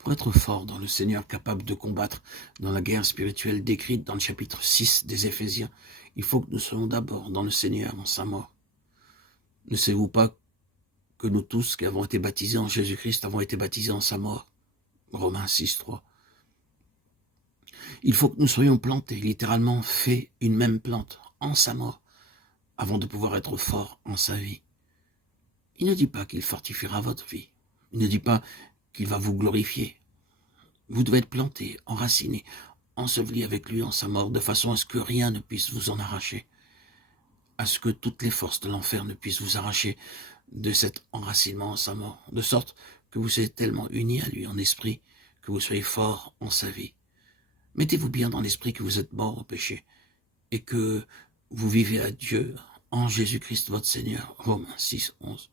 Pour être fort dans le Seigneur, capable de combattre dans la guerre spirituelle décrite dans le chapitre 6 des Éphésiens, il faut que nous soyons d'abord dans le Seigneur, en sa mort. Ne savez-vous pas que nous tous qui avons été baptisés en Jésus-Christ avons été baptisés en sa mort? Romains 6, 3. Il faut que nous soyons plantés, littéralement faits une même plante, en sa mort, avant de pouvoir être forts en sa vie. Il ne dit pas qu'il fortifiera votre vie. Il ne dit pas qu'il va vous glorifier. Vous devez être planté, enraciné, enseveli avec lui en sa mort, de façon à ce que rien ne puisse vous en arracher, à ce que toutes les forces de l'enfer ne puissent vous arracher de cet enracinement en sa mort, de sorte que vous soyez tellement unis à lui en esprit, que vous soyez forts en sa vie. Mettez-vous bien dans l'esprit que vous êtes mort au péché, et que vous vivez à Dieu en Jésus-Christ votre Seigneur. Romains 6, 11.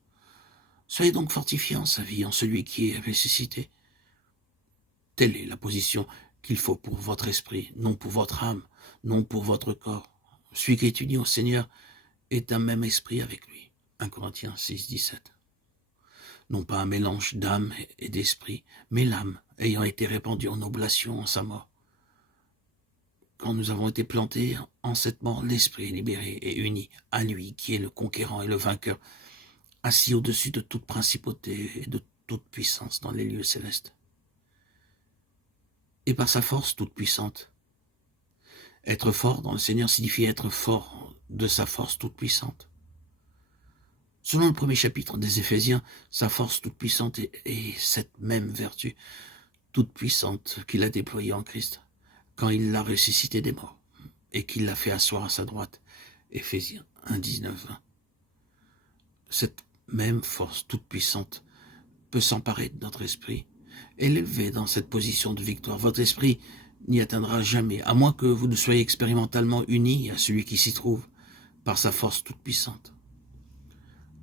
Soyez donc fortifiés en sa vie, en celui qui est ressuscité. Telle est la position qu'il faut pour votre esprit, non pour votre âme, non pour votre corps. Celui qui est uni au Seigneur est un même esprit avec lui. 1 Corinthiens 6, 17. Non pas un mélange d'âme et d'esprit, mais l'âme ayant été répandue en oblation en sa mort. Quand nous avons été plantés en cette mort, l'esprit est libéré et uni à lui qui est le conquérant et le vainqueur, assis au-dessus de toute principauté et de toute puissance dans les lieux célestes. Et par sa force toute puissante. Être fort dans le Seigneur signifie être fort de sa force toute puissante. Selon le premier chapitre des Éphésiens, sa force toute puissante est cette même vertu toute puissante qu'il a déployée en Christ, quand il l'a ressuscité des morts, et qu'il l'a fait asseoir à sa droite. Éphésiens 1, 19, 20. Cette même force toute puissante peut s'emparer de notre esprit et l'élever dans cette position de victoire. Votre esprit n'y atteindra jamais, à moins que vous ne soyez expérimentalement unis à celui qui s'y trouve, par sa force toute puissante.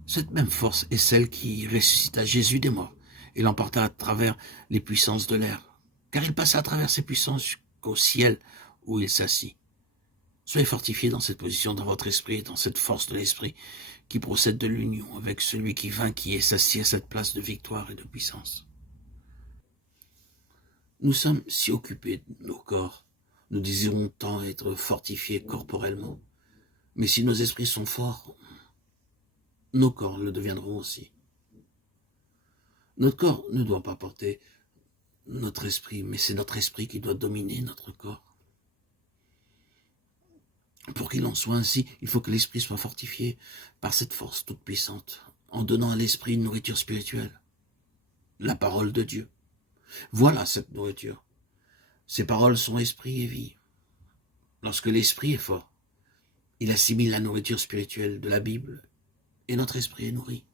Cette même force est celle qui ressuscita Jésus des morts et l'emporta à travers les puissances de l'air, car il passa à travers ces puissances jusqu'au ciel où il s'assit. Soyez fortifiés dans cette position, dans votre esprit, dans cette force de l'esprit qui procède de l'union avec celui qui vainquit et s'assied à cette place de victoire et de puissance. Nous sommes si occupés de nos corps, nous désirons tant être fortifiés corporellement, mais si nos esprits sont forts, nos corps le deviendront aussi. Notre corps ne doit pas porter notre esprit, mais c'est notre esprit qui doit dominer notre corps. Pour qu'il en soit ainsi, il faut que l'esprit soit fortifié par cette force toute puissante, en donnant à l'esprit une nourriture spirituelle, la parole de Dieu. Voilà cette nourriture. Ces paroles sont esprit et vie. Lorsque l'esprit est fort, il assimile la nourriture spirituelle de la Bible et notre esprit est nourri.